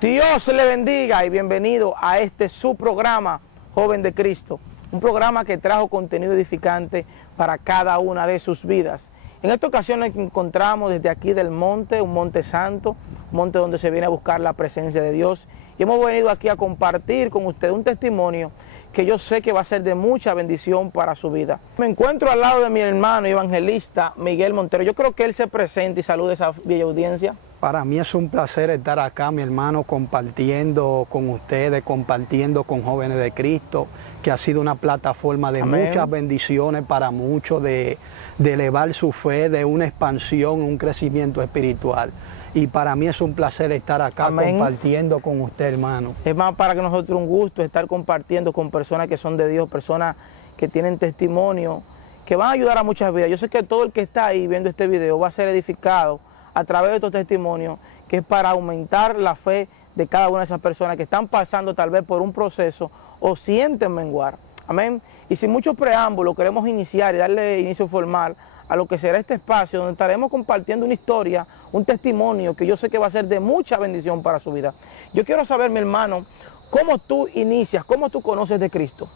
Dios le bendiga y bienvenido a su programa Joven de Cristo, un programa que trajo contenido edificante para cada una de sus vidas. En esta ocasión nos encontramos desde aquí del monte, un monte santo, un monte donde se viene a buscar la presencia de Dios, y hemos venido aquí a compartir con usted un testimonio que yo sé que va a ser de mucha bendición para su vida. Me encuentro al lado de mi hermano evangelista Miguel Montero. Yo creo que él se presente y salude a esa bella audiencia. Para mí es un placer estar acá, mi hermano, compartiendo con ustedes, compartiendo con Jóvenes de Cristo, que ha sido una plataforma de muchas bendiciones para muchos, de elevar su fe, de una expansión, un crecimiento espiritual. Y para mí es un placer estar acá compartiendo con usted, hermano. Es más, para que nosotros un gusto estar compartiendo con personas que son de Dios, personas que tienen testimonio, que van a ayudar a muchas vidas. Yo sé que todo el que está ahí viendo este video va a ser edificado a través de estos testimonios, que es para aumentar la fe de cada una de esas personas que están pasando tal vez por un proceso o sienten menguar. Amén. Y sin mucho preámbulo queremos iniciar y darle inicio formal a lo que será este espacio donde estaremos compartiendo una historia, un testimonio que yo sé que va a ser de mucha bendición para su vida. Yo quiero saber, mi hermano, cómo tú inicias, cómo tú conoces de Cristo.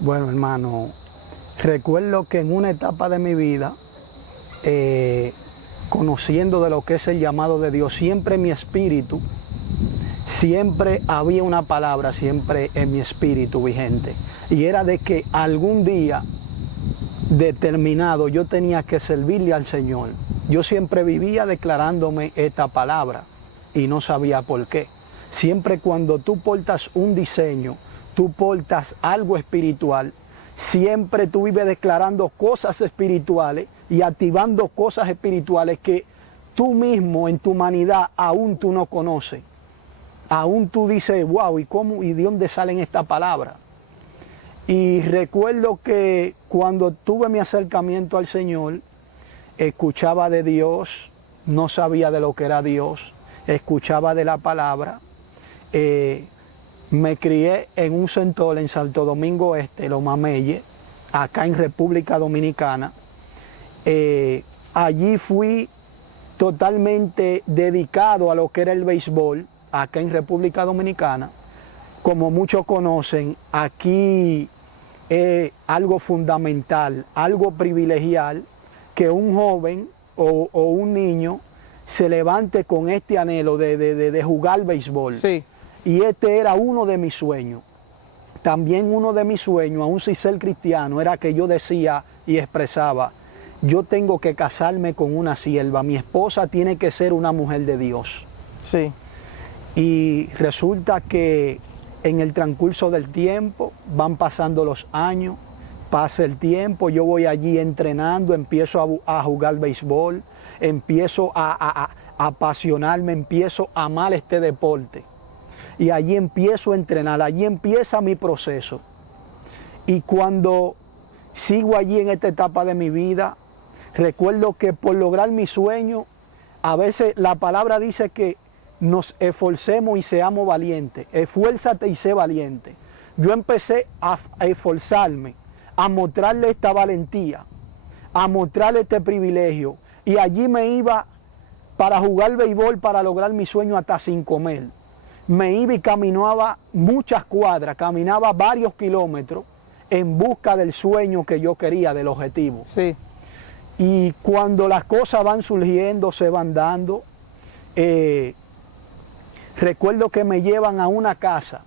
Bueno, hermano, recuerdo que en una etapa de mi vida, conociendo de lo que es el llamado de Dios, siempre en mi espíritu, siempre había una palabra, siempre en mi espíritu vigente, y era de que algún día determinado yo tenía que servirle al Señor. Yo siempre vivía declarándome esta palabra y no sabía por qué. Siempre cuando tú portas un diseño, tú portas algo espiritual, siempre tú vives declarando cosas espirituales y activando cosas espirituales que tú mismo en tu humanidad aún tú no conoces. Aún tú dices, wow, ¿y cómo y de dónde salen estas palabras? Y recuerdo que cuando tuve mi acercamiento al Señor, escuchaba de Dios, no sabía de lo que era Dios, escuchaba de la palabra. Me crié en un sector en Santo Domingo Este, Los Mameyes, acá en República Dominicana. Allí fui totalmente dedicado a lo que era el béisbol, acá en República Dominicana. Como muchos conocen, aquí es algo fundamental, algo privilegial, que un joven o un niño se levante con este anhelo de jugar béisbol. Sí. Y este era uno de mis sueños. También uno de mis sueños, aún sin ser cristiano, era que yo decía y expresaba, yo tengo que casarme con una sierva, mi esposa tiene que ser una mujer de Dios. Sí. Y resulta que en el transcurso del tiempo, van pasando los años, pasa el tiempo, yo voy allí entrenando, empiezo a jugar béisbol, empiezo a apasionarme, empiezo a amar este deporte. Y allí empiezo a entrenar, allí empieza mi proceso. Y cuando sigo allí en esta etapa de mi vida, recuerdo que por lograr mi sueño, a veces la palabra dice que nos esforcemos y seamos valientes. Esfuérzate y sé valiente. Yo empecé a esforzarme, a mostrarle esta valentía, a mostrarle este privilegio. Y allí me iba para jugar béisbol, para lograr mi sueño hasta sin comer. Me iba y caminaba muchas cuadras, caminaba varios kilómetros en busca del sueño que yo quería, del objetivo. Sí. Y cuando las cosas van surgiendo, se van dando, recuerdo que me llevan a una casa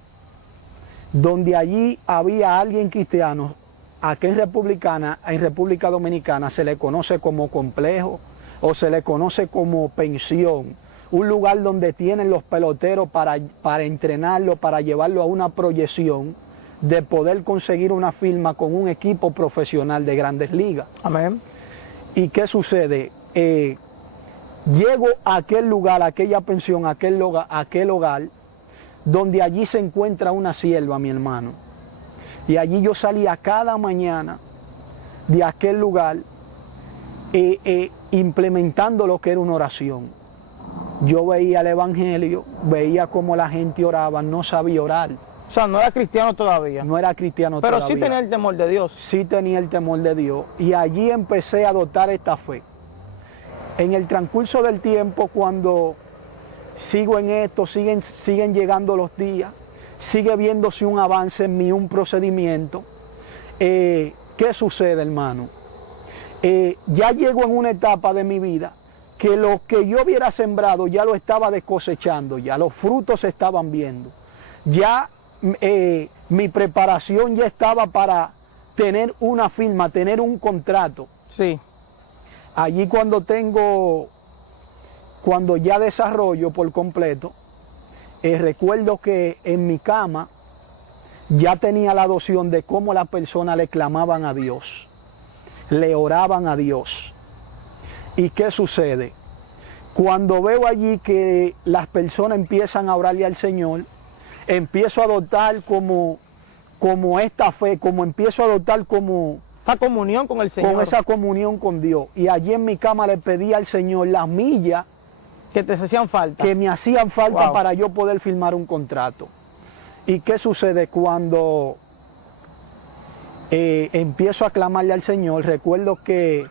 donde allí había alguien cristiano. Aquí en República Dominicana se le conoce como complejo o se le conoce como pensión. Un lugar donde tienen los peloteros para entrenarlo, para llevarlo a una proyección de poder conseguir una firma con un equipo profesional de Grandes Ligas. Amén. ¿Y qué sucede? Llego a aquel lugar, a aquella pensión, a aquel hogar, donde allí se encuentra una sierva, mi hermano. Y allí yo salía cada mañana de aquel lugar implementando lo que era una oración. Yo veía el evangelio, veía cómo la gente oraba, no sabía orar. O sea, no era cristiano todavía. No era cristiano todavía. Pero sí tenía el temor de Dios. Sí tenía el temor de Dios. Y allí empecé a adoptar esta fe. En el transcurso del tiempo, cuando sigo en esto, siguen llegando los días, sigue viéndose un avance en mí, un procedimiento. ¿Qué sucede, hermano? Ya llego en una etapa de mi vida que lo que yo hubiera sembrado ya lo estaba cosechando, ya los frutos se estaban viendo. Ya mi preparación ya estaba para tener una firma, tener un contrato. Sí. Allí cuando ya desarrollo por completo, recuerdo que en mi cama ya tenía la noción de cómo las personas le clamaban a Dios, le oraban a Dios. ¿Y qué sucede? Cuando veo allí que las personas empiezan a orarle al Señor, empiezo a adoptar como esta fe, empiezo a adoptar como esa comunión con el Señor. Con esa comunión con Dios. Y allí en mi cama le pedí al Señor las millas que te hacían falta. Que me hacían falta Wow. para yo poder firmar un contrato. ¿Y qué sucede cuando empiezo a clamarle al Señor? Recuerdo que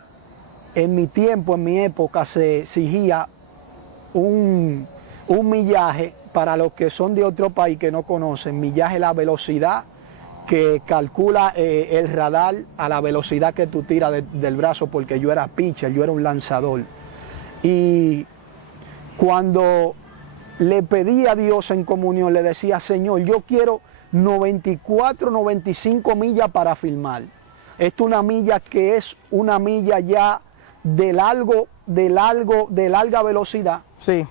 en mi tiempo, en mi época, se exigía un millaje para los que son de otro país que no conocen. Millaje es la velocidad que calcula el radar a la velocidad que tú tiras del brazo, porque yo era pitcher, yo era un lanzador. Y cuando le pedí a Dios en comunión, le decía, Señor, yo quiero 94, 95 millas para filmar. Esto es una milla que es una milla ya de larga velocidad. Sí.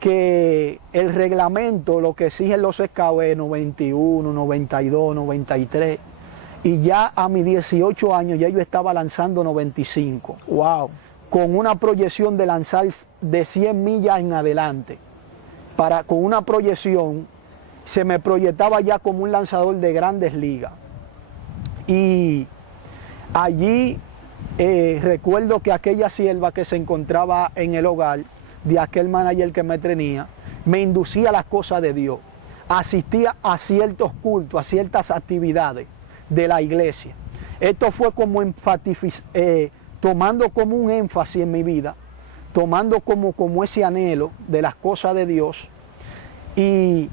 Que el reglamento, lo que exigen los scouts es 91, 92, 93. Y ya a mis 18 años ya yo estaba lanzando 95. Wow. Con una proyección de lanzar de 100 millas en adelante. Con una proyección, se me proyectaba ya como un lanzador de grandes ligas. Y allí recuerdo que aquella sierva que se encontraba en el hogar de aquel manager que me tenía, me inducía a las cosas de Dios. Asistía a ciertos cultos, a ciertas actividades de la iglesia. Esto fue como tomando como un énfasis en mi vida, tomando como ese anhelo de las cosas de Dios. Y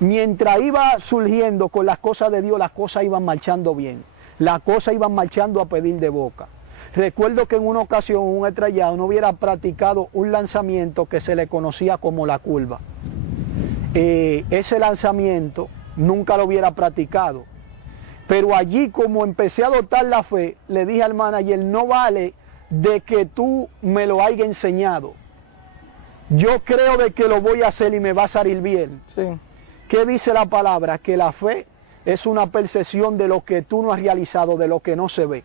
mientras iba surgiendo con las cosas de Dios, las cosas iban marchando bien. Las cosas iban marchando a pedir de boca. Recuerdo que en una ocasión un estrellado no hubiera practicado un lanzamiento que se le conocía como la curva. Ese lanzamiento nunca lo hubiera practicado. Pero allí, como empecé a adoptar la fe, le dije al manager, no vale de que tú me lo hayas enseñado. Yo creo de que lo voy a hacer y me va a salir bien. Sí. ¿Qué dice la palabra? Que la fe es una percepción de lo que tú no has realizado, de lo que no se ve.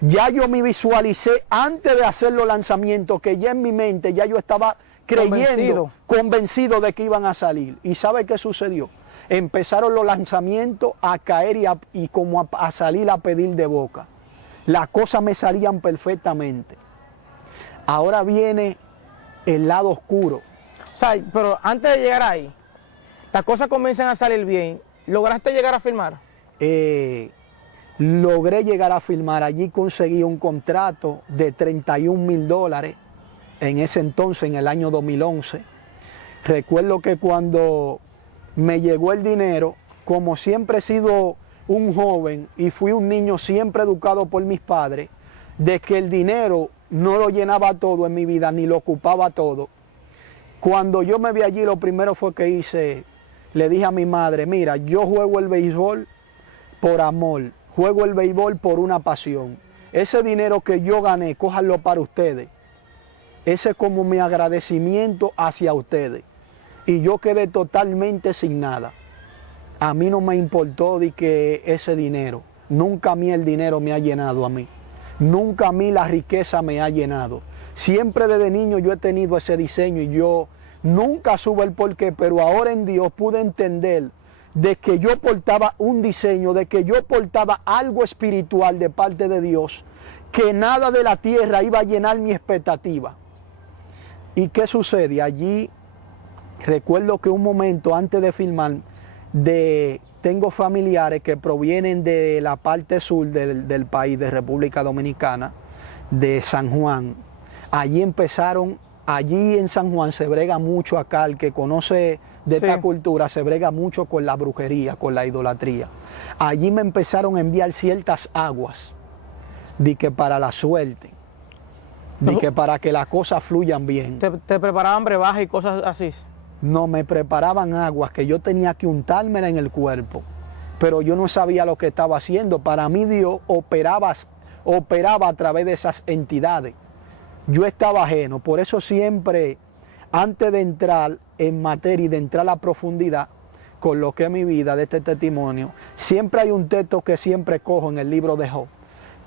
Ya yo me visualicé antes de hacer los lanzamientos, que ya en mi mente ya yo estaba creyendo, convencido de que iban a salir. ¿Y sabe qué sucedió? Empezaron los lanzamientos a caer y como a salir a pedir de boca. Las cosas me salían perfectamente. Ahora viene el lado oscuro. O sea, pero antes de llegar ahí, las cosas comienzan a salir bien. ¿Lograste llegar a firmar? Logré llegar a firmar. Allí conseguí un contrato de $31,000 en ese entonces, en el año 2011. Recuerdo que cuando me llegó el dinero, como siempre he sido un joven y fui un niño siempre educado por mis padres, de que el dinero no lo llenaba todo en mi vida, ni lo ocupaba todo. Cuando yo me vi allí, lo primero fue que hice, le dije a mi madre, mira, yo juego el béisbol por amor, juego el béisbol por una pasión. Ese dinero que yo gané, cójanlo para ustedes. Ese es como mi agradecimiento hacia ustedes. Y yo quedé totalmente sin nada. A mí no me importó de que ese dinero, nunca a mí el dinero me ha llenado a mí. Nunca a mí la riqueza me ha llenado. Siempre desde niño yo he tenido ese diseño y yo nunca supe el porqué, pero ahora en Dios pude entender de que yo portaba un diseño, de que yo portaba algo espiritual de parte de Dios, que nada de la tierra iba a llenar mi expectativa. ¿Y qué sucede? Allí recuerdo que un momento antes de firmar, tengo familiares que provienen de la parte sur del país, de República Dominicana, de San Juan. Allí empezaron allí en San Juan se brega mucho acá, el que conoce de esta Sí. cultura, se brega mucho con la brujería, con la idolatría. Allí me empezaron a enviar ciertas aguas, de que para la suerte, de que para que las cosas fluyan bien. Te preparaban brebajes y cosas así. No, me preparaban aguas que yo tenía que untármela en el cuerpo, pero yo no sabía lo que estaba haciendo. Para mí Dios operaba a través de esas entidades. Yo estaba ajeno, por eso siempre, antes de entrar en materia y de entrar a la profundidad con lo que es mi vida, de este testimonio, siempre hay un texto que siempre cojo en el libro de Job,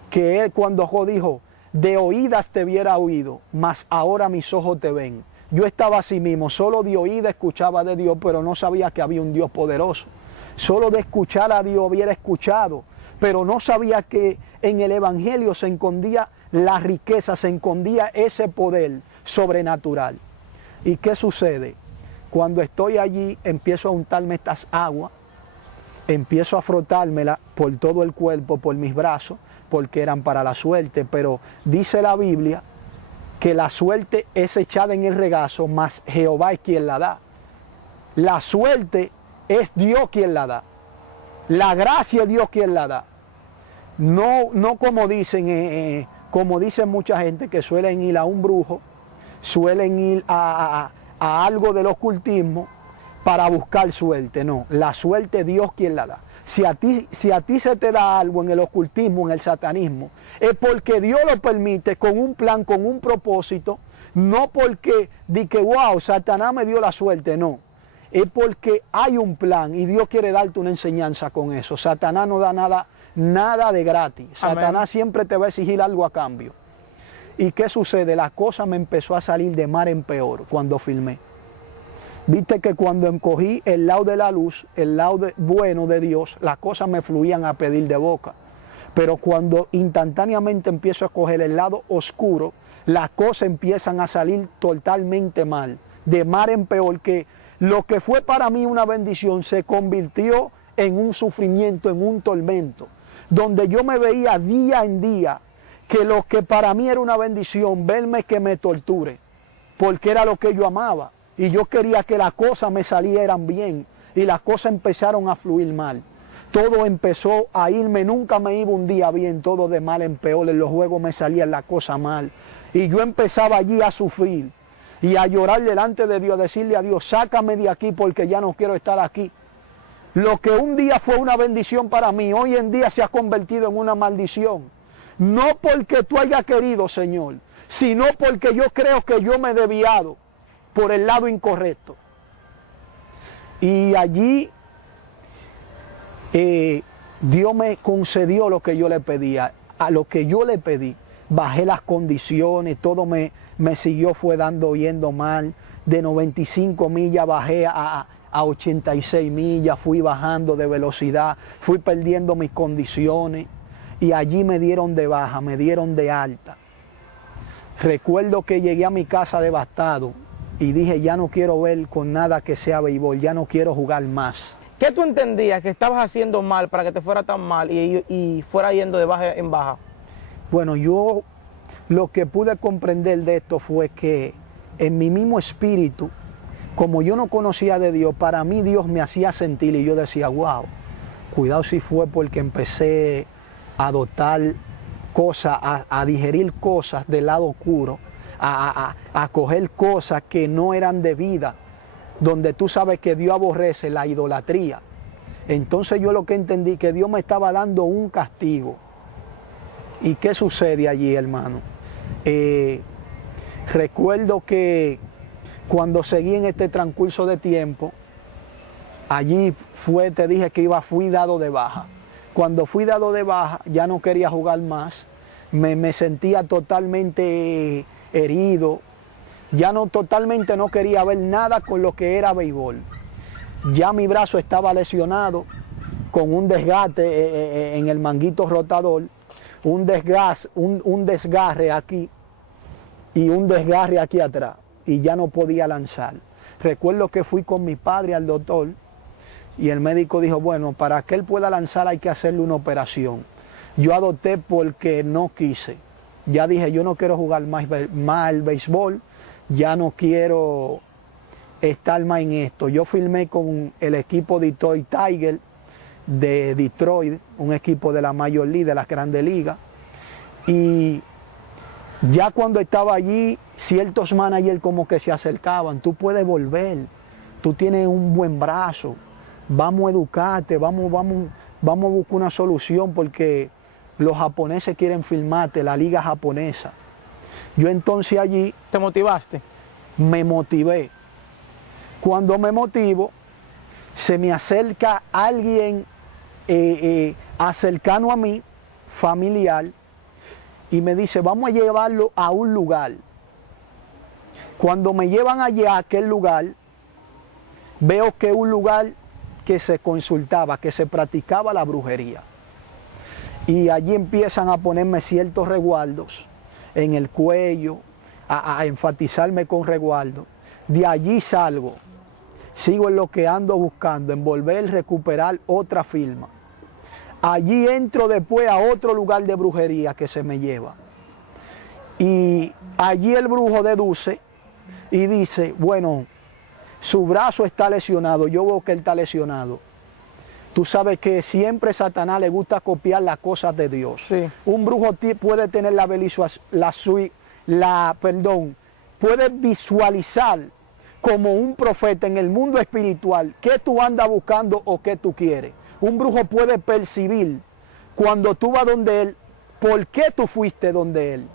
que es cuando Job dijo, de oídas te hubiera oído, mas ahora mis ojos te ven. Yo estaba así mismo, solo de oídas escuchaba de Dios, pero no sabía que había un Dios poderoso. Solo de escuchar a Dios hubiera escuchado, pero no sabía que en el Evangelio se escondía la riqueza, se escondía ese poder sobrenatural. ¿Y qué sucede? Cuando estoy allí, empiezo a untarme estas aguas, empiezo a frotármela por todo el cuerpo, por mis brazos, porque eran para la suerte, pero dice la Biblia que la suerte es echada en el regazo, mas Jehová es quien la da. La suerte es Dios quien la da. La gracia es Dios quien la da. No como dicen mucha gente que suelen ir a un brujo, suelen ir a algo del ocultismo para buscar suerte. No, la suerte es Dios quien la da. Si a ti se te da algo en el ocultismo, en el satanismo, es porque Dios lo permite con un plan, con un propósito, no porque di que wow, Satanás me dio la suerte, no. Es porque hay un plan y Dios quiere darte una enseñanza con eso. Satanás no da nada de gratis. Amén. Satanás siempre te va a exigir algo a cambio. ¿Y qué sucede? La cosa me empezó a salir de mar en peor cuando filmé. Viste que cuando encogí el lado de la luz, el lado bueno de Dios, las cosas me fluían a pedir de boca. Pero cuando instantáneamente empiezo a escoger el lado oscuro, las cosas empiezan a salir totalmente mal, de mar en peor, que lo que fue para mí una bendición se convirtió en un sufrimiento, en un tormento, donde yo me veía día en día que lo que para mí era una bendición, verme que me torture, porque era lo que yo amaba. Y yo quería que las cosas me salieran bien y las cosas empezaron a fluir mal. Todo empezó a irme, nunca me iba un día bien, todo de mal en peor, en los juegos me salían las cosas mal. Y yo empezaba allí a sufrir y a llorar delante de Dios, a decirle a Dios, sácame de aquí porque ya no quiero estar aquí. Lo que un día fue una bendición para mí, hoy en día se ha convertido en una maldición. No porque tú hayas querido, Señor, sino porque yo creo que yo me he desviado por el lado incorrecto. Y allí Dios me concedió lo que yo le pedía. A lo que yo le pedí, bajé las condiciones, todo me siguió yendo mal. De 95 millas bajé a 86 millas, fui bajando de velocidad, fui perdiendo mis condiciones y allí me dieron de baja, me dieron de alta. Recuerdo que llegué a mi casa devastado y dije, ya no quiero ver con nada que sea béisbol, ya no quiero jugar más. ¿Qué tú entendías que estabas haciendo mal para que te fuera tan mal y fuera yendo de baja en baja? Bueno, yo lo que pude comprender de esto fue que en mi mismo espíritu, como yo no conocía de Dios, para mí Dios me hacía sentir y yo decía, wow, cuidado si fue porque empecé a adoptar cosas, a digerir cosas del lado oscuro, a coger cosas que no eran de vida, donde tú sabes que Dios aborrece la idolatría. Entonces yo lo que entendí, que Dios me estaba dando un castigo. ¿Y qué sucede allí, hermano? Recuerdo que cuando seguí en este transcurso de tiempo, allí te dije que fui dado de baja. Cuando fui dado de baja, ya no quería jugar más, me sentía totalmente herido, ya totalmente no quería ver nada con lo que era béisbol. Ya mi brazo estaba lesionado, con un desgaste en el manguito rotador, un desgarre aquí y un desgarre aquí atrás, y ya no podía lanzar. Recuerdo que fui con mi padre al doctor y el médico dijo, bueno, para que él pueda lanzar hay que hacerle una operación. Yo adopté porque no quise. Ya dije, yo no quiero jugar más el béisbol, ya no quiero estar más en esto. Yo firmé con el equipo Detroit Tigers de Detroit, un equipo de la Major League, de las Grandes Ligas, y ya cuando estaba allí, ciertos managers como que se acercaban, tú puedes volver, tú tienes un buen brazo, vamos a educarte, vamos a buscar una solución porque los japoneses quieren firmarte, la liga japonesa. Yo entonces allí... ¿Te motivaste? Me motivé. Cuando me motivo, se me acerca alguien cercano a mí, familiar, y me dice, vamos a llevarlo a un lugar. Cuando me llevan allá a aquel lugar, veo que es un lugar que se consultaba, que se practicaba la brujería. Y allí empiezan a ponerme ciertos resguardos en el cuello, a enfatizarme con resguardos. De allí salgo, sigo en lo que ando buscando, en volver a recuperar otra firma. Allí entro después a otro lugar de brujería que se me lleva. Y allí el brujo deduce y dice, bueno, su brazo está lesionado, yo veo que él está lesionado. Tú sabes que siempre a Satanás le gusta copiar las cosas de Dios. Sí. Un brujo puede tener puede visualizar como un profeta en el mundo espiritual qué tú andas buscando o qué tú quieres. Un brujo puede percibir cuando tú vas donde él, por qué tú fuiste donde él.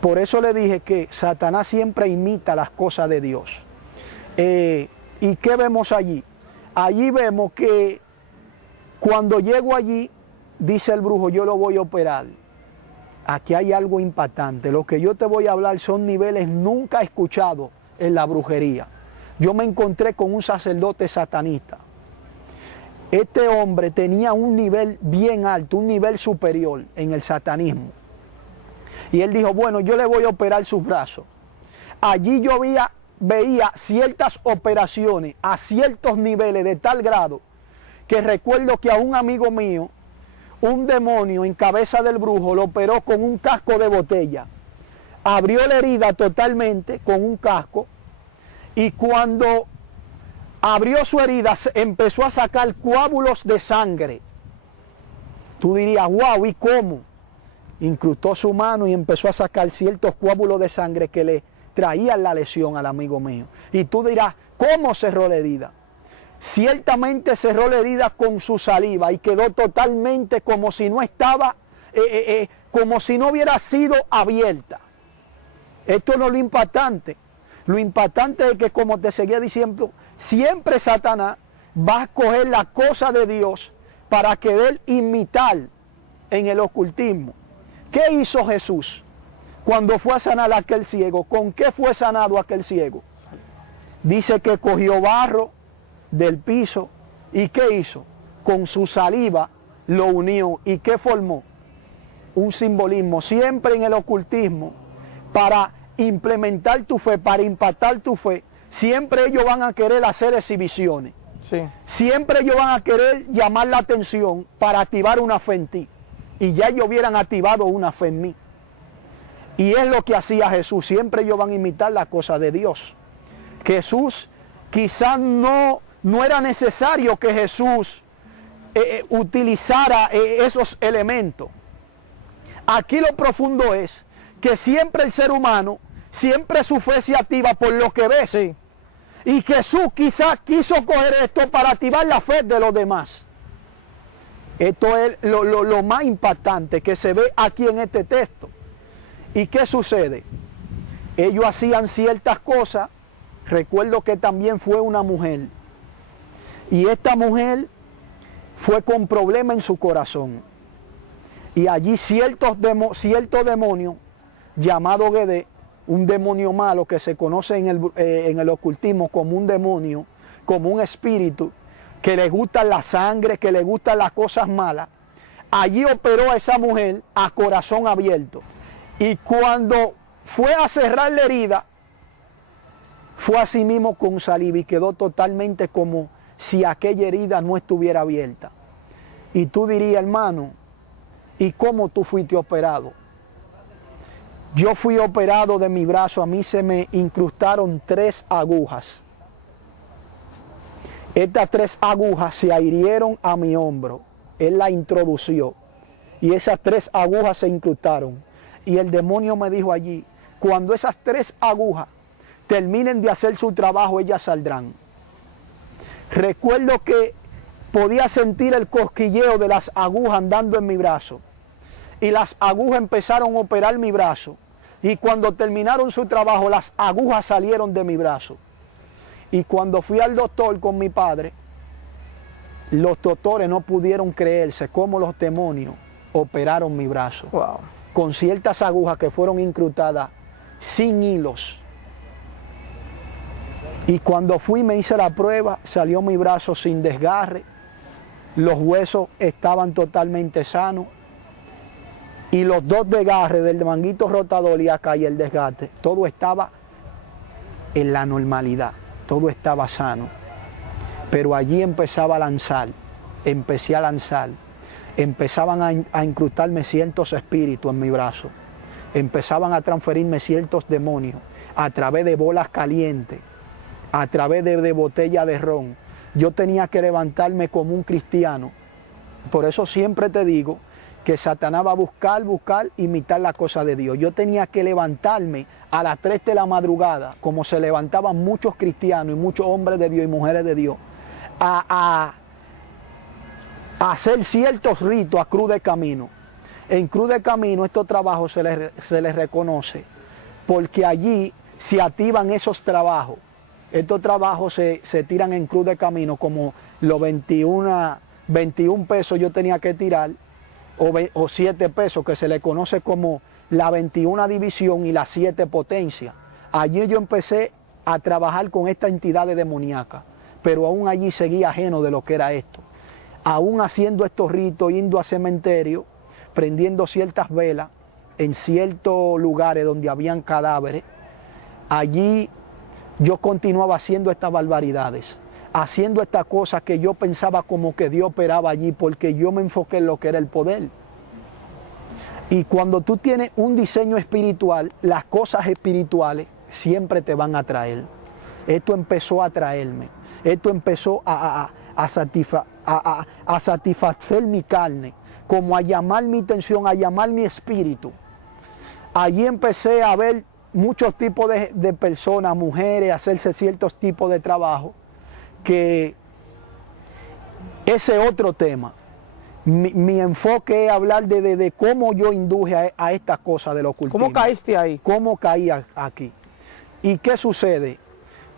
Por eso le dije que Satanás siempre imita las cosas de Dios. ¿Y qué vemos allí? Allí vemos que cuando llego allí, dice el brujo, yo lo voy a operar. Aquí hay algo impactante. Lo que yo te voy a hablar son niveles nunca escuchados en la brujería. Yo me encontré con un sacerdote satanista. Este hombre tenía un nivel bien alto, un nivel superior en el satanismo. Y él dijo, bueno, yo le voy a operar sus brazos. Allí yo veía ciertas operaciones a ciertos niveles de tal grado que recuerdo que a un amigo mío, un demonio en cabeza del brujo lo operó con un casco de botella. Abrió la herida totalmente con un casco y cuando abrió su herida empezó a sacar coágulos de sangre. Tú dirías, wow, ¿y cómo? Incrustó su mano y empezó a sacar ciertos coágulos de sangre que le traían la lesión al amigo mío. Y tú dirás, ¿cómo cerró la herida? Ciertamente cerró la herida con su saliva y quedó totalmente como si no estaba, como si no hubiera sido abierta. Esto no es lo impactante. Lo impactante es que, como te seguía diciendo, siempre Satanás va a escoger la cosa de Dios para querer imitar en el ocultismo. ¿Qué hizo Jesús cuando fue a sanar a aquel ciego? ¿Con qué fue sanado aquel ciego? Dice que cogió barro del piso y ¿qué hizo? Con su saliva lo unió. ¿Y qué formó? Un simbolismo. Siempre en el ocultismo, para implementar tu fe, para impactar tu fe, siempre ellos van a querer hacer exhibiciones. Sí. Siempre ellos van a querer llamar la atención para activar una fe en ti. Y ya ellos hubieran activado una fe en mí. Y es lo que hacía Jesús. Siempre ellos van a imitar las cosas de Dios. Jesús quizás no era necesario que Jesús utilizara esos elementos. Aquí lo profundo es que siempre el ser humano, siempre su fe se activa por lo que ve. Sí. Y Jesús quizás quiso coger esto para activar la fe de los demás. Esto es lo más impactante que se ve aquí en este texto. ¿Y qué sucede? Ellos hacían ciertas cosas. Recuerdo que también fue una mujer. Y esta mujer fue con problema en su corazón. Y allí cierto demonio llamado Guedé, un demonio malo que se conoce en el ocultismo como un demonio, como un espíritu, que le gusta la sangre, que le gustan las cosas malas. Allí operó a esa mujer a corazón abierto. Y cuando fue a cerrar la herida, fue así mismo con saliva y quedó totalmente como si aquella herida no estuviera abierta. Y tú dirías, hermano, ¿y cómo tú fuiste operado? yo fui operado de mi brazo, a mí se me incrustaron 3 agujas. Estas 3 agujas se adhirieron a mi hombro. Él la introdució y esas 3 agujas se incrustaron. Y el demonio me dijo allí, cuando esas 3 agujas terminen de hacer su trabajo, ellas saldrán. Recuerdo que podía sentir el cosquilleo de las agujas andando en mi brazo. Y las agujas empezaron a operar mi brazo. Y cuando terminaron su trabajo, las agujas salieron de mi brazo. Y cuando fui al doctor con mi padre, los doctores no pudieron creerse cómo los demonios operaron mi brazo. Wow. Con ciertas agujas que fueron incrustadas sin hilos. Y cuando fui me hice la prueba, salió mi brazo sin desgarre, los huesos estaban totalmente sanos y los 2 desgarres del manguito rotador y acá y el desgaste, todo estaba en la normalidad, todo estaba sano. Pero allí empezaba a lanzar, empecé a lanzar, empezaban a incrustarme ciertos espíritus en mi brazo, empezaban a transferirme ciertos demonios a través de bolas calientes, a través de botella de ron. Yo tenía que levantarme como un cristiano. Por eso siempre te digo que Satanás va a buscar, imitar la cosa de Dios. Yo tenía que levantarme a las 3 de la madrugada, como se levantaban muchos cristianos y muchos hombres de Dios y mujeres de Dios, a hacer ciertos ritos a cruz de camino. En cruz de camino estos trabajos se les reconoce, porque allí se activan esos trabajos. Estos trabajos se tiran en cruz de camino, como los 21 pesos yo tenía que tirar, o 7 pesos, que se le conoce como la 21 división y la 7 potencia. Allí yo empecé a trabajar con esta entidad demoníaca, pero aún allí seguía ajeno de lo que era esto. Aún haciendo estos ritos, yendo a cementerio, prendiendo ciertas velas en ciertos lugares donde habían cadáveres, allí yo continuaba haciendo estas barbaridades, haciendo estas cosas que yo pensaba como que Dios operaba allí, porque yo me enfoqué en lo que era el poder. Y cuando tú tienes un diseño espiritual, las cosas espirituales siempre te van a atraer. Esto empezó a atraerme, esto empezó a satisfacer mi carne, como a llamar mi atención, a llamar mi espíritu. Allí empecé a ver muchos tipos de personas, mujeres, hacerse ciertos tipos de trabajo, que ese otro tema. Mi enfoque es hablar de cómo yo induje a estas cosas del ocultismo. ¿Cómo caíste ahí? ¿Cómo caí aquí? ¿Y qué sucede?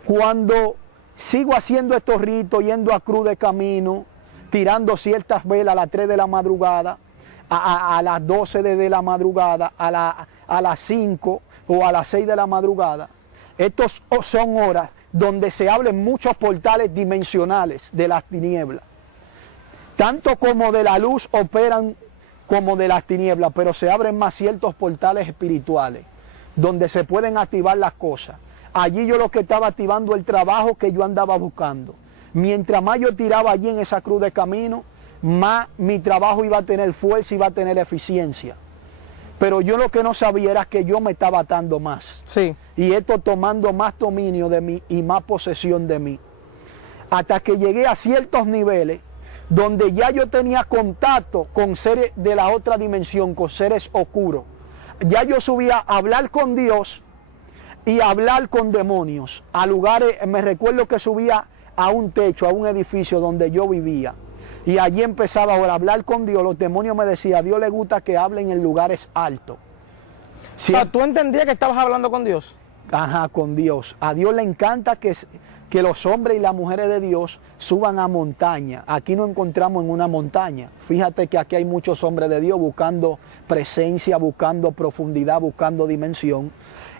Cuando sigo haciendo estos ritos, yendo a cruz de camino, tirando ciertas velas a las 3 de la madrugada, a las 12 de la madrugada, a las 5 o a las 6 de la madrugada. Estos son horas donde se abren muchos portales dimensionales de las tinieblas. Tanto como de la luz operan como de las tinieblas, pero se abren más ciertos portales espirituales, donde se pueden activar las cosas. Allí yo lo que estaba activando el trabajo que yo andaba buscando. Mientras más yo tiraba allí en esa cruz de camino, más mi trabajo iba a tener fuerza, iba a tener eficiencia. Pero yo lo que no sabía era que yo me estaba atando más. Sí. Y esto tomando más dominio de mí y más posesión de mí. Hasta que llegué a ciertos niveles donde ya yo tenía contacto con seres de la otra dimensión, con seres oscuros. Ya yo subía a hablar con Dios y a hablar con demonios. A lugares, me recuerdo que subía a un techo, a un edificio donde yo vivía. Y allí empezaba a hablar con Dios. Los demonios me decían, a Dios le gusta que hablen en lugares altos. O sea, ¿tú entendías que estabas hablando con Dios? Ajá, con Dios. A Dios le encanta que los hombres y las mujeres de Dios suban a montaña. Aquí no encontramos en una montaña. Fíjate que aquí hay muchos hombres de Dios buscando presencia, buscando profundidad, buscando dimensión.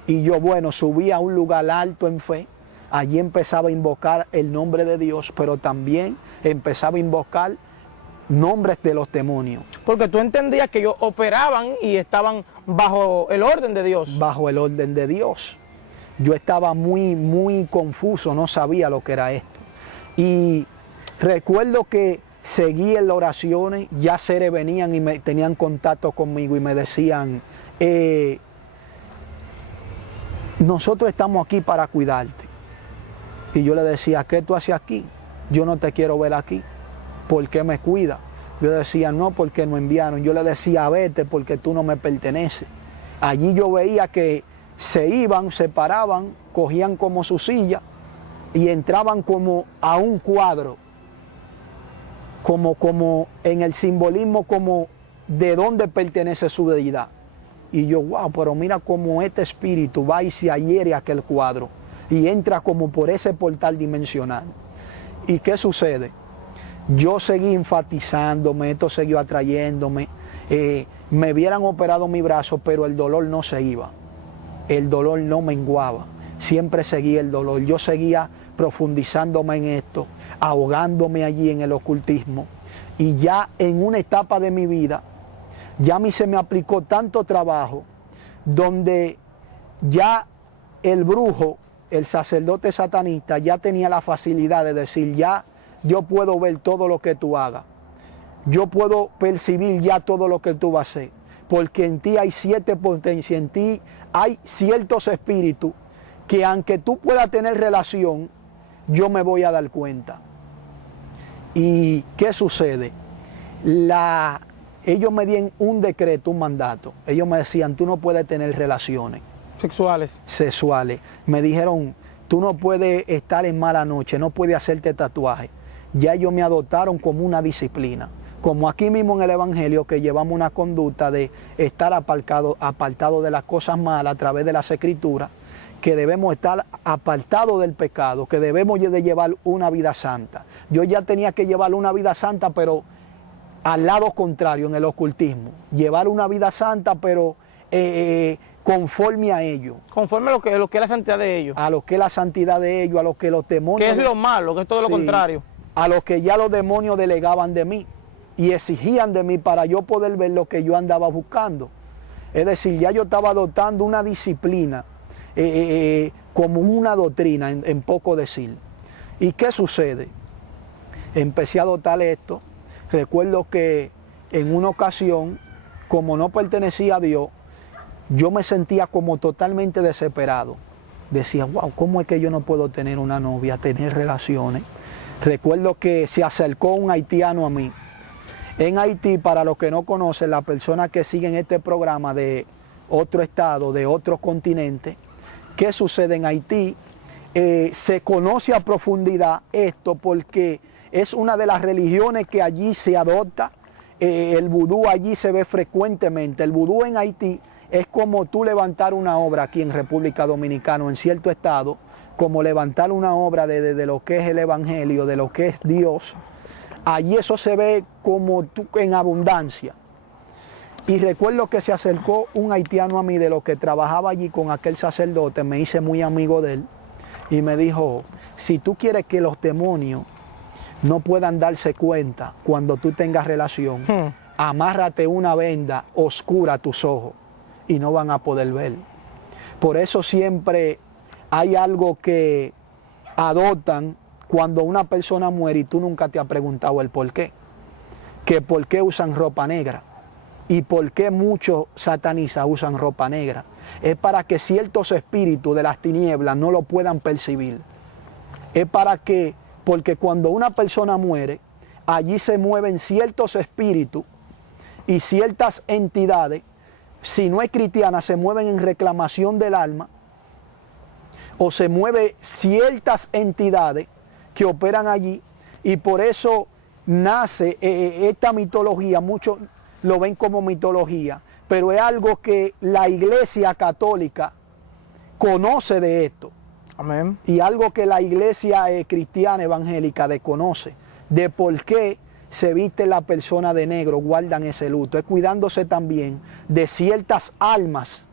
Y yo, bueno, subí a un lugar alto en fe. Allí empezaba a invocar el nombre de Dios, pero también empezaba a invocar nombres de los demonios. Porque tú entendías que ellos operaban y estaban bajo el orden de Dios. Bajo el orden de Dios. Yo estaba muy confuso, no sabía lo que era esto. Y recuerdo que seguí en las oraciones, ya seres venían y tenían contacto conmigo y me decían, nosotros estamos aquí para cuidarte. Y yo le decía, ¿qué tú haces aquí? Yo no te quiero ver aquí. ¿Por qué me cuidas? Yo decía, no, porque nos enviaron. Yo le decía, vete porque tú no me perteneces. Allí yo veía que se iban, se paraban, cogían como su silla y entraban como a un cuadro, como en el simbolismo, como de dónde pertenece su deidad. Y yo, wow, pero mira cómo este espíritu va y se adhiere a aquel cuadro y entra como por ese portal dimensional. ¿Y qué sucede? Yo seguí enfatizándome, esto siguió atrayéndome, me hubieran operado mi brazo, pero el dolor no se iba, el dolor no menguaba, siempre seguía el dolor, yo seguía profundizándome en esto, ahogándome allí en el ocultismo, y ya en una etapa de mi vida, ya a mí se me aplicó tanto trabajo, donde ya el brujo, el sacerdote satanista, ya tenía la facilidad de decir, ya yo puedo ver todo lo que tú hagas, yo puedo percibir ya todo lo que tú vas a hacer, porque en ti hay 7 potencias, en ti hay ciertos espíritus que aunque tú puedas tener relación, yo me voy a dar cuenta. ¿Y qué sucede? Ellos me dieron un decreto, un mandato. Ellos me decían, tú no puedes tener relaciones sexuales. Me dijeron, tú no puedes estar en mala noche, no puedes hacerte tatuaje. Ya ellos me adoptaron como una disciplina. Como aquí mismo en el Evangelio, que llevamos una conducta de estar apartado de las cosas malas a través de las Escrituras, que debemos estar apartados del pecado, que debemos de llevar una vida santa. Yo ya tenía que llevar una vida santa, pero al lado contrario, en el ocultismo. Llevar una vida santa, pero conforme a ello. Conforme a lo que es la santidad de ellos. A lo que es la santidad de ellos, a lo que los demonios... Que es lo malo, que es todo lo contrario. A lo que ya los demonios delegaban de mí y exigían de mí para yo poder ver lo que yo andaba buscando. Es decir, ya yo estaba adoptando una disciplina, como una doctrina, en poco decir. ¿Y qué sucede? Empecé a adoptar esto. Recuerdo que en una ocasión, como no pertenecía a Dios, yo me sentía como totalmente desesperado. Decía, wow, ¿cómo es que yo no puedo tener una novia, tener relaciones? Recuerdo que se acercó un haitiano a mí. En Haití, para los que no conocen, las personas que siguen este programa de otro estado, de otro continente, ¿qué sucede en Haití? Se conoce a profundidad esto porque es una de las religiones que allí se adopta. El vudú allí se ve frecuentemente. El vudú en Haití es como tú levantar una obra aquí en República Dominicana o en cierto estado, como levantar una obra de lo que es el Evangelio, de lo que es Dios. Allí eso se ve como en abundancia. Y recuerdo que se acercó un haitiano a mí de lo que trabajaba allí con aquel sacerdote, me hice muy amigo de él, y me dijo, si tú quieres que los demonios no puedan darse cuenta cuando tú tengas relación, amárrate una venda oscura a tus ojos y no van a poder ver. Por eso siempre hay algo que adoptan cuando una persona muere y tú nunca te has preguntado el por qué. Que por qué usan ropa negra y por qué muchos satanistas usan ropa negra. Es para que ciertos espíritus de las tinieblas no lo puedan percibir. Es para que, porque cuando una persona muere, allí se mueven ciertos espíritus y ciertas entidades, si no es cristiana, se mueven en reclamación del alma, o se mueven ciertas entidades que operan allí, y por eso nace esta mitología. Muchos lo ven como mitología, pero es algo que la Iglesia Católica conoce de esto. Amén. Y algo que la Iglesia cristiana evangélica desconoce, de por qué se viste la persona de negro, guardan ese luto. Es cuidándose también de ciertas almas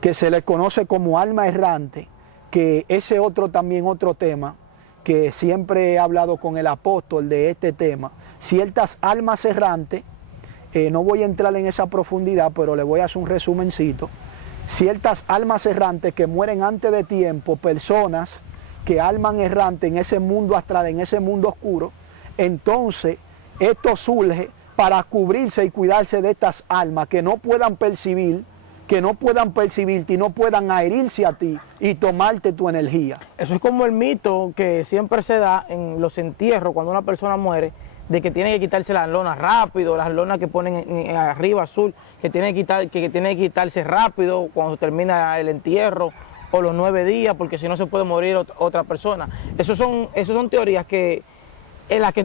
que se les conoce como alma errante, que ese también otro tema, que siempre he hablado con el apóstol de este tema, ciertas almas errantes, no voy a entrar en esa profundidad, pero le voy a hacer un resumencito, ciertas almas errantes que mueren antes de tiempo, personas que alman errante en ese mundo astral, en ese mundo oscuro. Entonces esto surge para cubrirse y cuidarse de estas almas que no puedan percibir que no puedan percibirte y no puedan adherirse a ti y tomarte tu energía. Eso es como el mito que siempre se da en los entierros cuando una persona muere, de que tiene que quitarse las lonas rápido, las lonas que ponen arriba azul, que tiene que quitarse rápido cuando termina el entierro, o los 9 días, porque si no se puede morir otra persona. Esas son teorías que,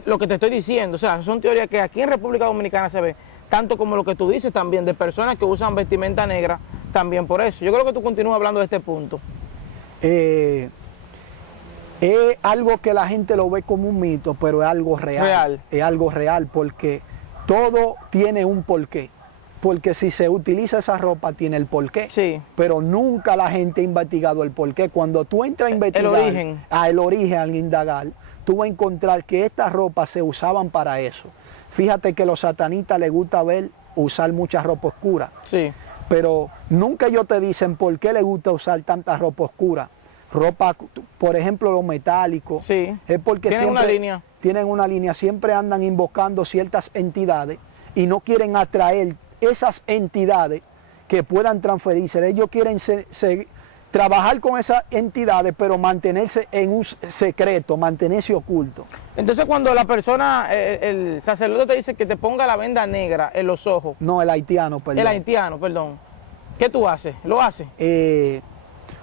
lo que te estoy diciendo, o sea, son teorías que aquí en República Dominicana se ve, tanto como lo que tú dices también, de personas que usan vestimenta negra, también por eso. Yo creo que tú continúas hablando de este punto. Es algo que la gente lo ve como un mito, pero es algo real. Es algo real porque todo tiene un porqué. Porque si se utiliza esa ropa tiene el porqué. Sí. Pero nunca la gente ha investigado el porqué. Cuando tú entras a investigar el origen al indagar, tú vas a encontrar que estas ropas se usaban para eso. Fíjate que a los satanistas les gusta usar mucha ropa oscura. Sí. Pero nunca ellos te dicen por qué les gusta usar tanta ropa oscura. Ropa, por ejemplo, los metálicos. Sí. Es porque tienen una línea, siempre andan invocando ciertas entidades y no quieren atraer esas entidades que puedan transferirse. Ellos quieren trabajar con esas entidades, pero mantenerse en un secreto, mantenerse oculto. Entonces cuando la persona, el sacerdote te dice que te ponga la venda negra en los ojos. No, el haitiano, perdón. El haitiano, perdón. ¿Qué tú haces? ¿Lo haces?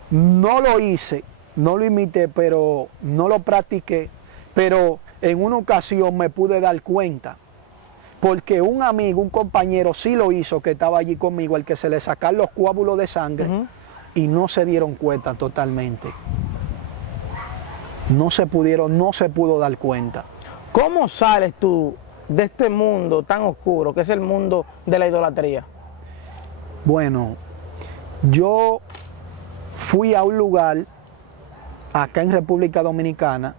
No lo hice, no lo imité, pero no lo practiqué. Pero en una ocasión me pude dar cuenta. Porque un amigo, un compañero sí lo hizo, que estaba allí conmigo, el que se le sacaron los coágulos de sangre, y no se dieron cuenta totalmente. No se pudo dar cuenta. ¿Cómo sales tú de este mundo tan oscuro, que es el mundo de la idolatría? Bueno, yo fui a un lugar, acá en República Dominicana,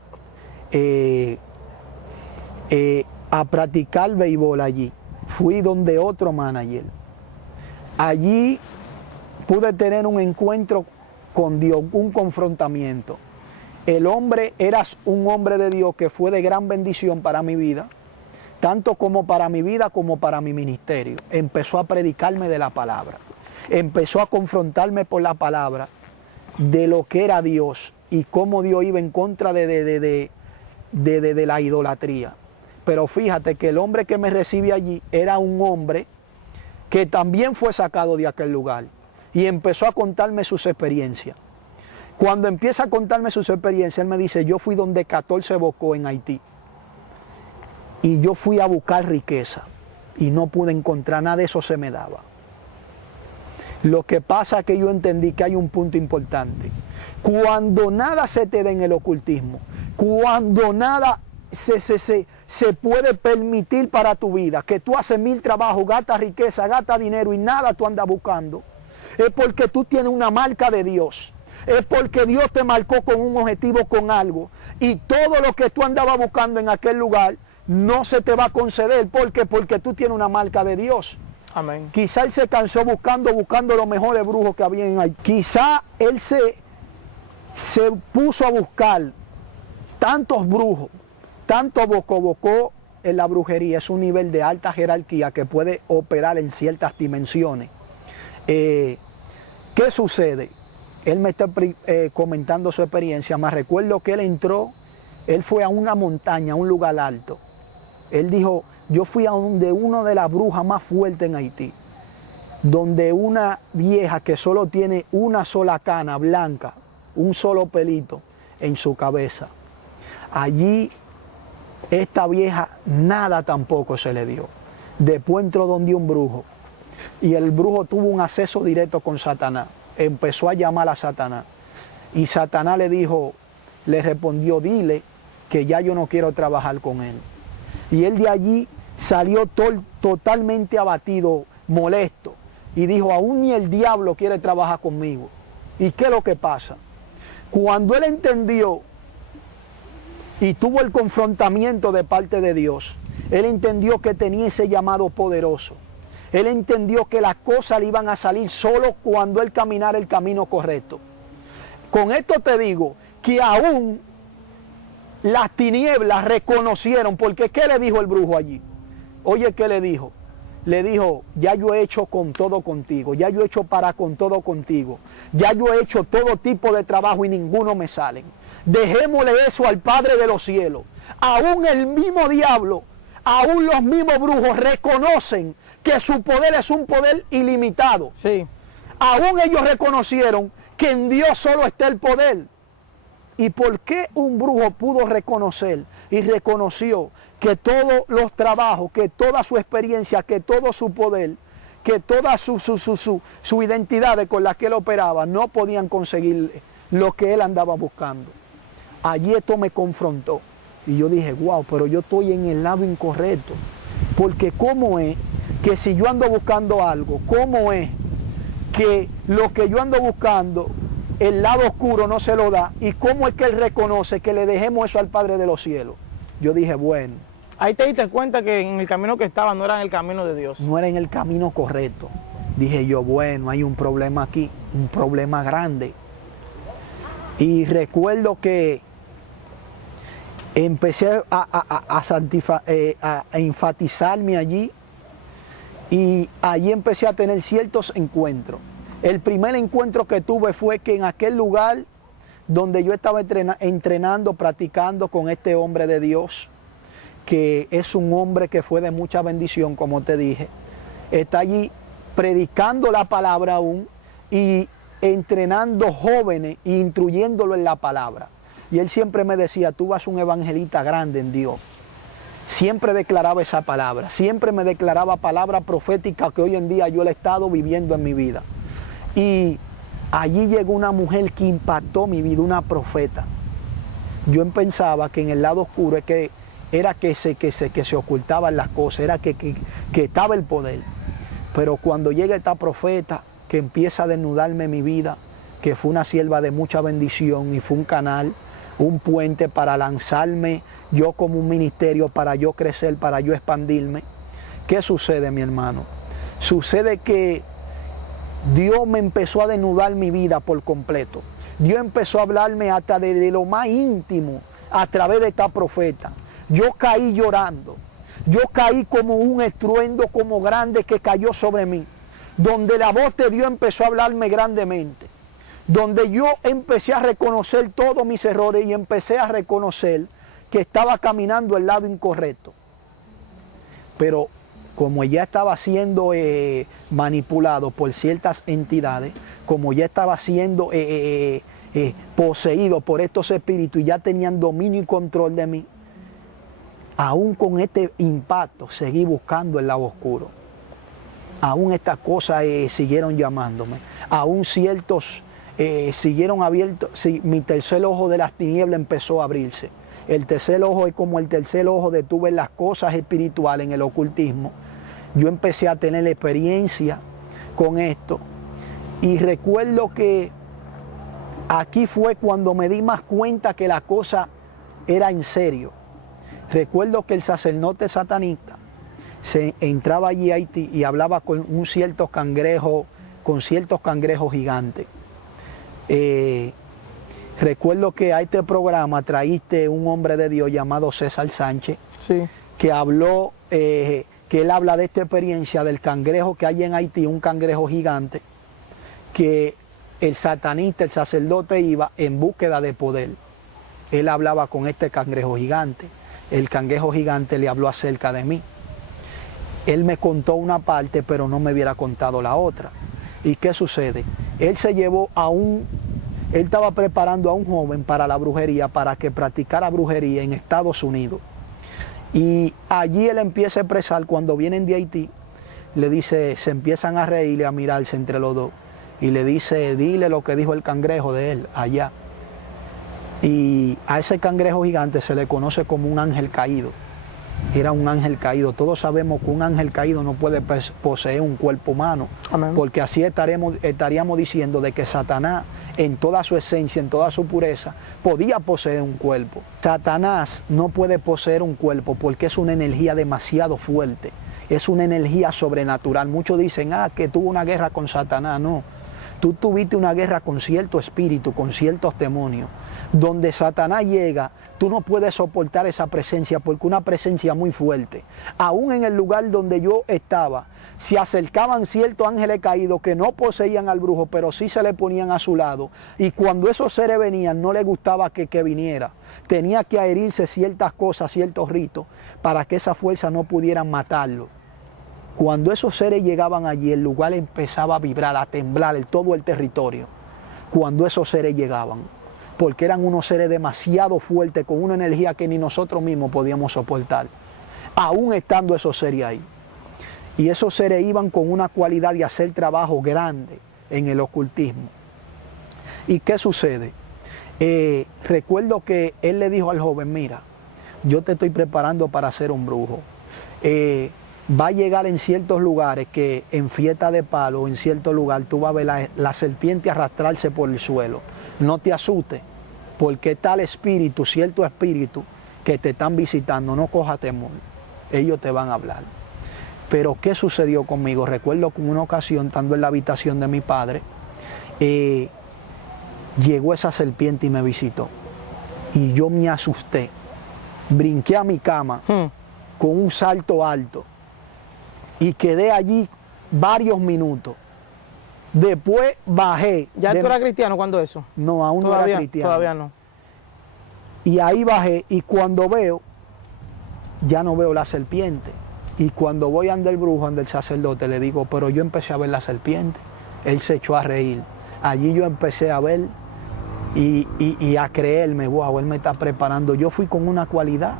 a practicar béisbol allí. Fui donde otro manager. Allí pude tener un encuentro con Dios, un confrontamiento. El hombre era un hombre de Dios que fue de gran bendición para mi vida, tanto como para mi vida como para mi ministerio. Empezó a predicarme de la palabra, empezó a confrontarme por la palabra de lo que era Dios y cómo Dios iba en contra de la idolatría. Pero fíjate que el hombre que me recibe allí era un hombre que también fue sacado de aquel lugar y empezó a contarme sus experiencias. Cuando empieza a contarme sus experiencias, él me dice, yo fui donde 14 Bocó en Haití y yo fui a buscar riqueza y no pude encontrar nada, de eso se me daba. Lo que pasa es que yo entendí que hay un punto importante. Cuando nada se te da en el ocultismo, cuando nada se puede permitir para tu vida, que tú haces 1000 trabajos, gastas riqueza, gastas dinero y nada tú andas buscando, es porque tú tienes una marca de Dios. Es porque Dios te marcó con un objetivo, con algo. Y todo lo que tú andabas buscando en aquel lugar no se te va a conceder. ¿Por qué? Porque tú tienes una marca de Dios. Amén. Quizá él se cansó buscando los mejores brujos que había en Haití. Quizá él se puso a buscar tantos brujos, tanto Bocó en la brujería. Es un nivel de alta jerarquía que puede operar en ciertas dimensiones. ¿Qué sucede? Él me está comentando su experiencia. Me recuerdo que él fue a una montaña, a un lugar alto. Él dijo, yo fui a donde una de las brujas más fuertes en Haití, donde una vieja que solo tiene una sola cana blanca, un solo pelito en su cabeza. Allí, esta vieja nada tampoco se le dio. Después entró donde un brujo, y el brujo tuvo un acceso directo con Satanás. Empezó a llamar a Satanás y Satanás le respondió, dile que ya yo no quiero trabajar con él. Y él de allí salió totalmente abatido, molesto, y dijo, aún ni el diablo quiere trabajar conmigo. ¿Y qué es lo que pasa? Cuando él entendió y tuvo el confrontamiento de parte de Dios, él entendió que tenía ese llamado poderoso. Él entendió que las cosas le iban a salir solo cuando él caminara el camino correcto. Con esto te digo que aún las tinieblas reconocieron, porque ¿qué le dijo el brujo allí? Oye, ¿qué le dijo? le dijo, ya yo he hecho con todo contigo, ya yo he hecho para con todo contigo, ya yo he hecho todo tipo de trabajo y ninguno me sale. Dejémosle eso al Padre de los cielos. Aún el mismo diablo, aún los mismos brujos reconocen que su poder es un poder ilimitado. Sí. Aún ellos reconocieron que en Dios solo está el poder. ¿Y por qué un brujo pudo reconocer y reconoció que todos los trabajos, que toda su experiencia, que todo su poder, que toda su identidad con la que él operaba no podían conseguir lo que él andaba buscando? Allí esto me confrontó y yo dije, wow, pero yo estoy en el lado incorrecto, porque ¿cómo es que si yo ando buscando algo, cómo es que lo que yo ando buscando, el lado oscuro no se lo da, y cómo es que él reconoce que le dejemos eso al Padre de los cielos? Yo dije, bueno. Ahí te diste cuenta que en el camino que estaba no era en el camino de Dios. No era en el camino correcto. Dije yo, bueno, hay un problema aquí, un problema grande. Y recuerdo que empecé a enfatizarme allí, y allí empecé a tener ciertos encuentros. El primer encuentro que tuve fue que en aquel lugar donde yo estaba entrenando, practicando con este hombre de Dios, que es un hombre que fue de mucha bendición, como te dije, está allí predicando la palabra aún y entrenando jóvenes e instruyéndolo en la palabra. Y él siempre me decía, tú vas un evangelista grande en Dios. Siempre declaraba esa palabra, siempre me declaraba palabra profética que hoy en día yo la he estado viviendo en mi vida. Y allí llegó una mujer que impactó mi vida, una profeta. Yo pensaba que en el lado oscuro es que era que se ocultaban las cosas, era que estaba el poder. Pero cuando llega esta profeta que empieza a desnudarme mi vida, que fue una sierva de mucha bendición y fue un canal, un puente para lanzarme yo como un ministerio, para yo crecer, para yo expandirme. ¿Qué sucede, mi hermano? Sucede que Dios me empezó a desnudar mi vida por completo. Dios empezó a hablarme hasta de lo más íntimo a través de esta profeta. Yo caí llorando. Yo caí como un estruendo como grande que cayó sobre mí, donde la voz de Dios empezó a hablarme grandemente, donde yo empecé a reconocer todos mis errores y empecé a reconocer que estaba caminando el lado incorrecto. Pero como ya estaba siendo manipulado por ciertas entidades, como ya estaba siendo poseído por estos espíritus y ya tenían dominio y control de mí, aún con este impacto seguí buscando el lado oscuro. Aún estas cosas siguieron llamándome, aún ciertos siguieron abiertos. Sí, mi tercer ojo de las tinieblas empezó a abrirse. El tercer ojo es como el tercer ojo de tú ver las cosas espirituales en el ocultismo. Yo empecé a tener experiencia con esto y recuerdo que aquí fue cuando me di más cuenta que la cosa era en serio. Recuerdo que el sacerdote satanista se entraba allí a Haití y hablaba con ciertos cangrejos gigantes. Recuerdo que a este programa traíste un hombre de Dios llamado César Sánchez, sí, que habló, que él habla de esta experiencia del cangrejo que hay en Haití, un cangrejo gigante, que el satanista, el sacerdote iba en búsqueda de poder. Él hablaba con este cangrejo gigante. El cangrejo gigante le habló acerca de mí. Él me contó una parte, pero no me hubiera contado la otra. ¿Y qué sucede? Él se llevó él estaba preparando a un joven para la brujería, para que practicara brujería en Estados Unidos. Y allí él empieza a expresar, cuando vienen de Haití, le dice, se empiezan a reír y a mirarse entre los dos. Y le dice, dile lo que dijo el cangrejo de él allá. Y a ese cangrejo gigante se le conoce como un ángel caído. Era un ángel caído. Todos sabemos que un ángel caído no puede poseer un cuerpo humano. Amén. Porque así estaríamos diciendo de que Satanás, en toda su esencia, en toda su pureza, podía poseer un cuerpo. Satanás no puede poseer un cuerpo porque es una energía demasiado fuerte. Es una energía sobrenatural. Muchos dicen, que tuvo una guerra con Satanás. No, tú tuviste una guerra con cierto espíritu, con ciertos demonios. Donde Satanás llega, tú no puedes soportar esa presencia porque una presencia muy fuerte. Aún en el lugar donde yo estaba, se acercaban ciertos ángeles caídos que no poseían al brujo, pero sí se le ponían a su lado. Y cuando esos seres venían, no les gustaba que viniera. Tenía que adherirse ciertas cosas, ciertos ritos, para que esa fuerza no pudieran matarlo. Cuando esos seres llegaban allí, el lugar empezaba a vibrar, a temblar todo el territorio. Cuando esos seres llegaban, porque eran unos seres demasiado fuertes, con una energía que ni nosotros mismos podíamos soportar, aún estando esos seres ahí. Y esos seres iban con una cualidad de hacer trabajo grande en el ocultismo. ¿Y qué sucede? Recuerdo que él le dijo al joven, mira, yo te estoy preparando para ser un brujo. Va a llegar en ciertos lugares que en fiesta de palo, en cierto lugar, tú vas a ver la serpiente arrastrarse por el suelo. No te asustes, porque tal espíritu, cierto espíritu que te están visitando, no coja temor, ellos te van a hablar. Pero ¿qué sucedió conmigo? Recuerdo que en una ocasión, estando en la habitación de mi padre, llegó esa serpiente y me visitó. Y yo me asusté, brinqué a mi cama con un salto alto y quedé allí varios minutos. Después bajé. ¿Ya tú eras cristiano cuando eso? No, aún no era cristiano. Todavía no. Y ahí bajé y cuando veo, ya no veo la serpiente. Y cuando voy ante el brujo, ante el sacerdote, le digo, pero yo empecé a ver la serpiente. Él se echó a reír. Allí yo empecé a ver y a creerme, wow, él me está preparando. Yo fui con una cualidad,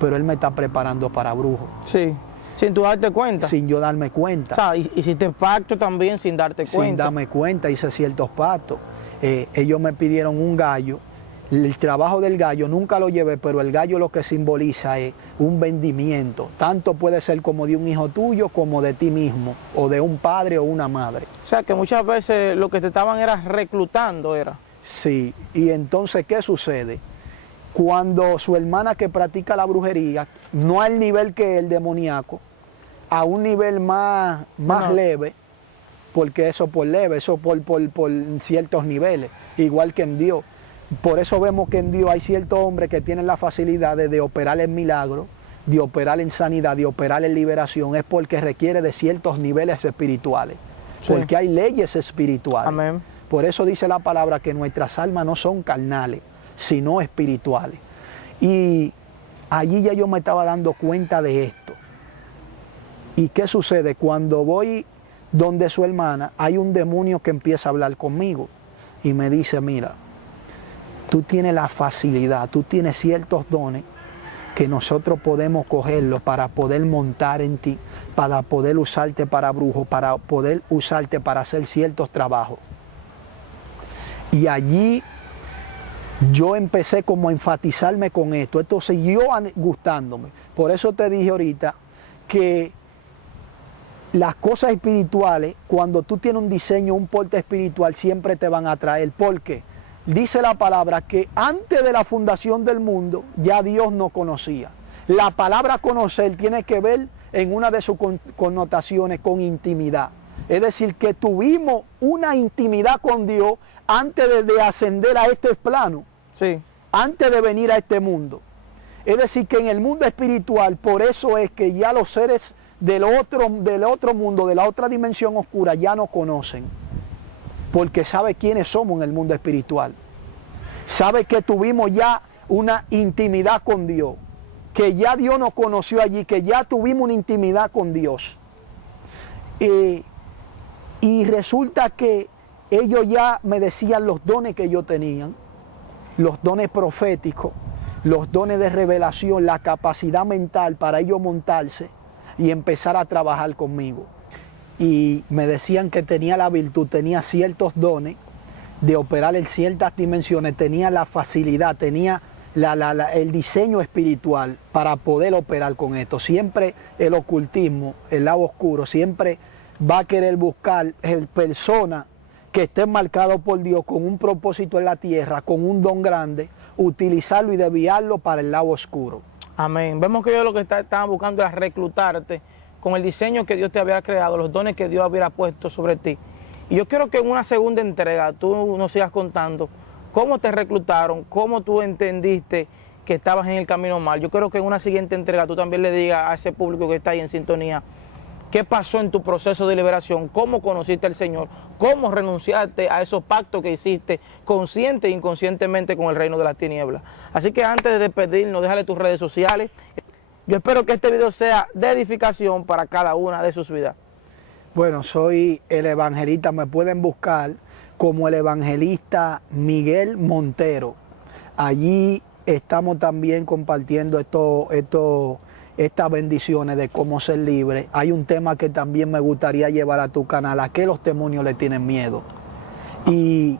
pero él me está preparando para brujo. Sí. Sin tú darte cuenta. Sin yo darme cuenta. O sea, hiciste pacto también sin darte cuenta. Sin darme cuenta, hice ciertos pactos. Ellos me pidieron un gallo. El trabajo del gallo nunca lo llevé, pero el gallo lo que simboliza es un vendimiento. Tanto puede ser como de un hijo tuyo, como de ti mismo, o de un padre o una madre. O sea, que muchas veces lo que te estaban era reclutando, era. Sí, y entonces, ¿qué sucede? Cuando su hermana que practica la brujería, no al nivel que el demoníaco, a un nivel más leve, porque eso por leve, eso por ciertos niveles, igual que en Dios. Por eso vemos que en Dios hay ciertos hombres que tienen la facilidad de operar en milagro, de operar en sanidad, de operar en liberación, es porque requiere de ciertos niveles espirituales, sí. Porque hay leyes espirituales. Amén. Por eso dice la palabra que nuestras almas no son carnales, sino espirituales. Y allí ya yo me estaba dando cuenta de esto. ¿Y qué sucede? Cuando voy donde su hermana, hay un demonio que empieza a hablar conmigo y me dice, mira, tú tienes la facilidad, tú tienes ciertos dones que nosotros podemos cogerlos para poder montar en ti, para poder usarte para brujo, para poder usarte para hacer ciertos trabajos. Y allí yo empecé como a enfatizarme con esto. Esto siguió gustándome. Por eso te dije ahorita que las cosas espirituales, cuando tú tienes un diseño, un porte espiritual, siempre te van a atraer. ¿Por qué? Dice la palabra que antes de la fundación del mundo ya Dios nos conocía. La palabra conocer tiene que ver en una de sus connotaciones con intimidad. Es decir, que tuvimos una intimidad con Dios antes de ascender a este plano, sí. Antes de venir a este mundo. Es decir, que en el mundo espiritual, por eso es que ya los seres del otro mundo, de la otra dimensión oscura, ya nos conocen. Porque sabe quiénes somos en el mundo espiritual. Sabe que tuvimos ya una intimidad con Dios. Que ya Dios nos conoció allí, que ya tuvimos una intimidad con Dios. Y resulta que ellos ya me decían los dones que ellos tenían, los dones proféticos, los dones de revelación, la capacidad mental para ellos montarse y empezar a trabajar conmigo. Y me decían que tenía la virtud, tenía ciertos dones de operar en ciertas dimensiones, tenía la facilidad, tenía el diseño espiritual para poder operar con esto. Siempre el ocultismo, el lado oscuro, siempre va a querer buscar personas que estén marcados por Dios con un propósito en la tierra, con un don grande, utilizarlo y desviarlo para el lado oscuro. Amén. Vemos que ellos lo que estaban buscando era reclutarte con el diseño que Dios te había creado, los dones que Dios había puesto sobre ti. Y yo quiero que en una segunda entrega tú nos sigas contando cómo te reclutaron, cómo tú entendiste que estabas en el camino mal. Yo creo que en una siguiente entrega tú también le digas a ese público que está ahí en sintonía qué pasó en tu proceso de liberación, cómo conociste al Señor, cómo renunciaste a esos pactos que hiciste consciente e inconscientemente con el reino de las tinieblas. Así que antes de despedirnos, déjale tus redes sociales. Yo espero que este video sea de edificación para cada una de sus vidas. Bueno, soy el evangelista, me pueden buscar como el evangelista Miguel Montero. Allí estamos también compartiendo estas bendiciones de cómo ser libre. Hay un tema que también me gustaría llevar a tu canal, ¿a qué los demonios le tienen miedo? Y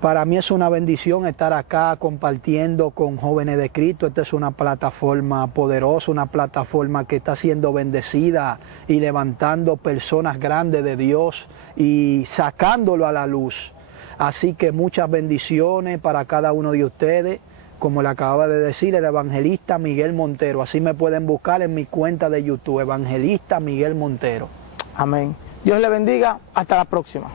para mí es una bendición estar acá compartiendo con Jóvenes de Cristo. Esta es una plataforma poderosa, una plataforma que está siendo bendecida y levantando personas grandes de Dios y sacándolo a la luz. Así que muchas bendiciones para cada uno de ustedes. Como le acababa de decir, el evangelista Miguel Montero. Así me pueden buscar en mi cuenta de YouTube, evangelista Miguel Montero. Amén. Dios le bendiga. Hasta la próxima.